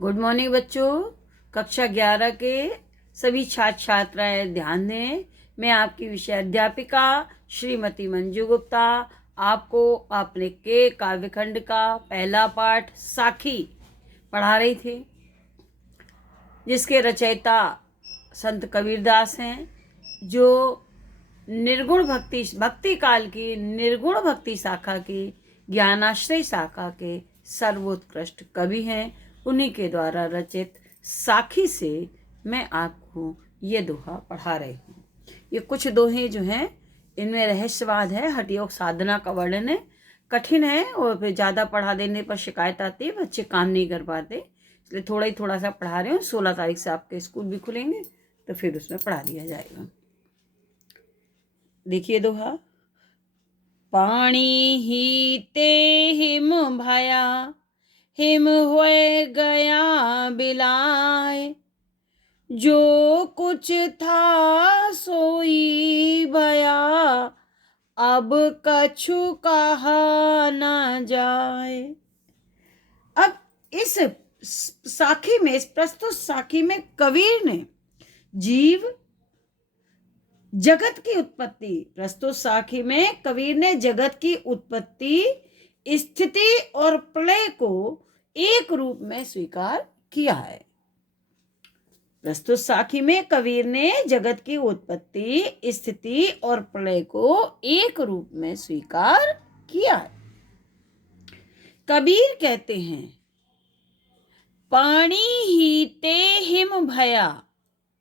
Good morning बच्चों। कक्षा 11 के सभी छात्र छात्राएं ध्यान दें। मैं आपकी विषय अध्यापिका श्रीमती मंजू गुप्ता आपको अपने के काव्यखंड का पहला पाठ साखी पढ़ा रही थी, जिसके रचयिता संत कबीरदास हैं, जो निर्गुण भक्ति काल की निर्गुण भक्ति शाखा की ज्ञानाश्रय शाखा के सर्वोत्कृष्ट कवि हैं। उन्हीं के द्वारा रचित साखी से मैं आपको ये दोहा पढ़ा रही हूँ। ये कुछ दोहे जो हैं, इनमें रहस्यवाद है, हठयोग साधना का वर्णन है, कठिन है और फिर ज़्यादा पढ़ा देने पर शिकायत आती है, बच्चे काम नहीं कर पाते, इसलिए थोड़ा सा पढ़ा रहे हूँ। 16 तारीख से आपके स्कूल भी खुलेंगे तो फिर उसमें पढ़ा दिया जाएगा। देखिए दोहा। पानी ही ते हिम भया, हिम होए गया बिलाए, जो कुछ था सोई भया, अब कछु कहा न जाए। अब इस साखी में, इस प्रस्तुत साखी में कबीर ने जीव जगत की उत्पत्ति, प्रस्तुत साखी में कबीर ने जगत की उत्पत्ति, स्थिति और प्रलय को एक रूप में स्वीकार किया है। प्रस्तुत साखी में कबीर ने जगत की उत्पत्ति, स्थिति और प्रलय को एक रूप में स्वीकार किया है। कबीर कहते हैं, पानी ही ते हिम भया।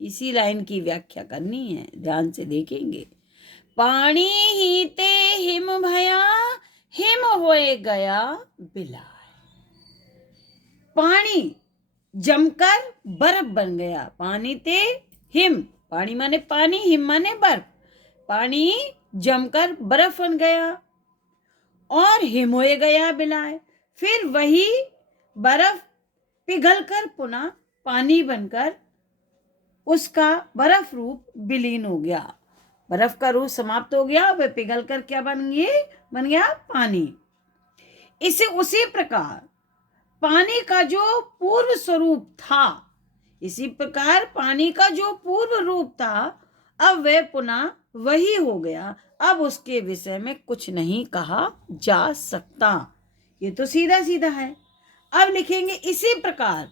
इसी लाइन की व्याख्या करनी है, ध्यान से देखेंगे। पानी ही ते हिम भया, हिम होए गया बिलाए। पानी जमकर बर्फ बन गया। पानी ते हिम, पानी माने पानी, हिम माने बर्फ। पानी जमकर बर्फ बन गया और हिम होए गया बिलाए। फिर वही बर्फ पिघलकर पुनः पानी बनकर उसका बर्फ रूप विलीन हो गया। बर्फ का रूप समाप्त हो गया, वह पिघलकर क्या बन गया पानी। इसे उसी प्रकार पानी का जो पूर्व स्वरूप था, इसी प्रकार पानी का जो पूर्व रूप था, अब वह पुनः वही हो गया। अब उसके विषय में कुछ नहीं कहा जा सकता। ये तो सीधा सीधा है। अब लिखेंगे, इसी प्रकार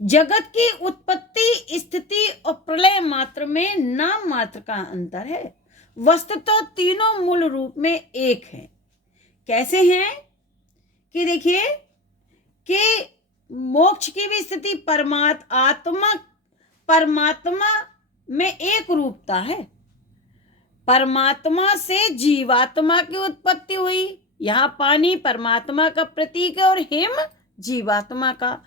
जगत की उत्पत्ति, स्थिति और प्रलय मात्र में नाम मात्र का अंतर है। वस्तुतः तीनों मूल रूप में एक है। कैसे हैं कि देखिए कि मोक्ष की भी स्थिति परमात्मा में एक रूपता है। परमात्मा से जीवात्मा की उत्पत्ति हुई। यहाँ पानी परमात्मा का प्रतीक है और हिम जीवात्मा का।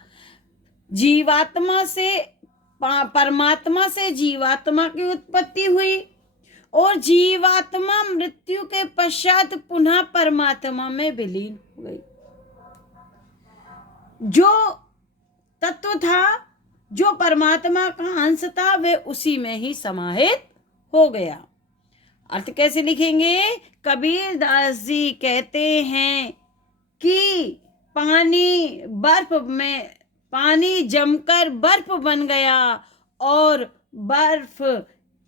जीवात्मा से परमात्मा से जीवात्मा की उत्पत्ति हुई और जीवात्मा मृत्यु के पश्चात पुनः परमात्मा में विलीन हो गई। जो तत्व था, जो परमात्मा का अंश था, वह उसी में ही समाहित हो गया। अर्थ कैसे लिखेंगे? कबीर दास जी कहते हैं कि पानी जमकर बर्फ बन गया और बर्फ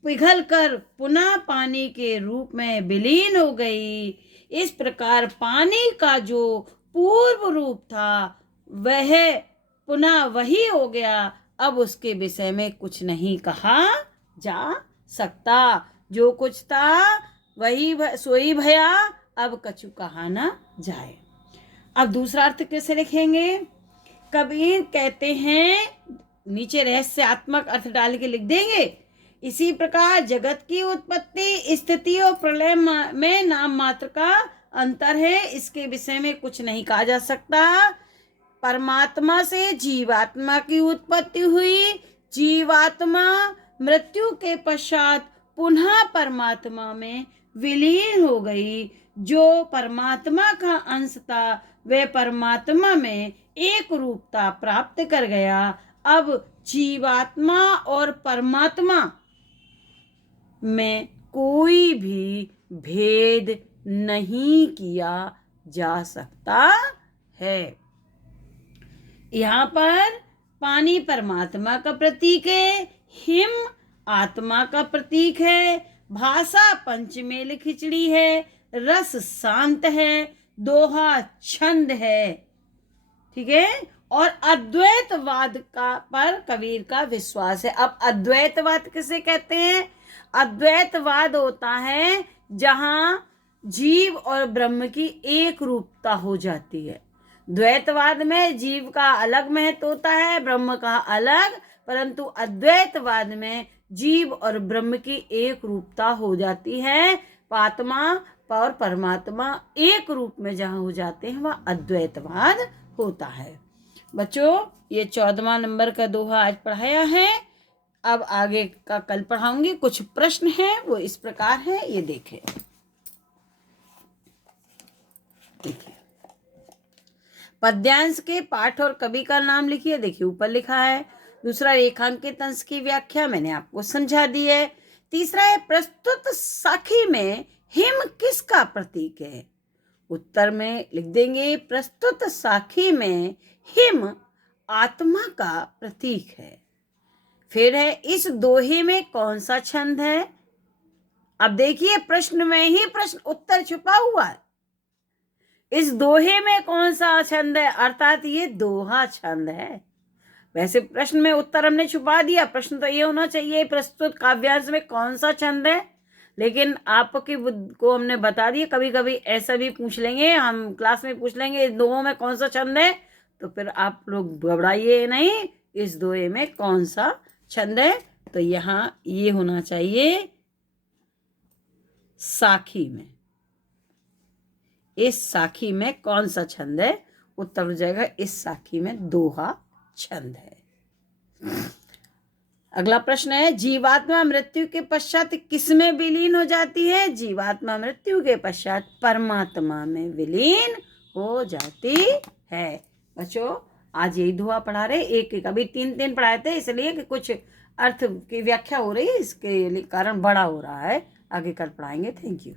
पिघलकर पुनः पानी के रूप में विलीन हो गई। इस प्रकार पानी का जो पूर्व रूप था, वह पुनः वही हो गया। अब उसके विषय में कुछ नहीं कहा जा सकता। जो कुछ था वही सोई भया, अब कछु कहा ना जाए। अब दूसरा अर्थ कैसे लिखेंगे? कबीर कहते हैं, नीचे रहस्यात्मक अर्थ डाल के लिख देंगे, इसी प्रकार जगत की उत्पत्ति, स्थिति और प्रलय में नाम मात्र का अंतर है। इसके विषय में कुछ नहीं कहा जा सकता। परमात्मा से जीवात्मा की उत्पत्ति हुई। जीवात्मा मृत्यु के पश्चात पुनः परमात्मा में विलीन हो गई। जो परमात्मा का अंश था, वह परमात्मा में एक रूपता प्राप्त कर गया। अब जीवात्मा और परमात्मा में कोई भी भेद नहीं किया जा सकता है। यहाँ पर पानी परमात्मा का प्रतीक है, हिम आत्मा का प्रतीक है, भाषा पंचमेल खिचड़ी है, रस शांत है, दोहा छंद है, ठीक है। और अद्वैतवाद का पर कबीर का विश्वास है। अब अद्वैतवाद किसे कहते हैं? अद्वैतवाद होता है जहां जीव और ब्रह्म की एक रूपता हो जाती है। द्वैतवाद में जीव का अलग महत्व होता है, ब्रह्म का अलग, परंतु अद्वैतवाद में जीव और ब्रह्म की एक रूपता हो जाती है। आत्मा और परमात्मा एक रूप में जहां हो जाते हैं वह अद्वैतवाद होता है। बच्चों, ये 14वां नंबर का दोहा आज पढ़ाया है। अब आगे का कल पढ़ाऊंगी। कुछ प्रश्न हैं, वो इस प्रकार है, ये देखें। देखिए, पद्यांश के पाठ और कवि का नाम लिखिए। देखिए ऊपर लिखा है। दूसरा, रेखांकित अंश की व्याख्या मैंने आपको समझा दी है। तीसरा है, प्रस्तुत साखी में हिम किसका प्रतीक है? उत्तर में लिख देंगे, प्रस्तुत साखी में हिम आत्मा का प्रतीक है। फिर है, इस दोहे में कौन सा छंद है? अब देखिए, प्रश्न में ही प्रश्न उत्तर छुपा हुआ है। इस दोहे में कौन सा छंद है? अर्थात ये दोहा छंद है। वैसे प्रश्न में उत्तर हमने छुपा दिया। प्रश्न तो ये होना चाहिए, प्रस्तुत काव्यांश में कौन सा छंद है, लेकिन आपकी बुद्धि को हमने बता दिया। कभी कभी ऐसा भी पूछ लेंगे, हम क्लास में पूछ लेंगे, इस दोहे में कौन सा छंद है, तो फिर आप लोग घबराइए नहीं, इस दोहे में कौन सा छंद है। तो यहाँ ये होना चाहिए साखी में। इस साखी में कौन सा छंद है? उत्तर हो जाएगा, इस साखी में दोहा छंद है। अगला प्रश्न है, जीवात्मा मृत्यु के पश्चात किसमें विलीन हो जाती है? जीवात्मा मृत्यु के पश्चात परमात्मा में विलीन हो जाती है। बच्चों, आज यही दोहा पढ़ा रहे, एक एक, अभी 3 पढ़ाए थे, इसलिए कि कुछ अर्थ की व्याख्या हो रही है, इसके कारण बड़ा हो रहा है। आगे कल पढ़ाएंगे। Thank you.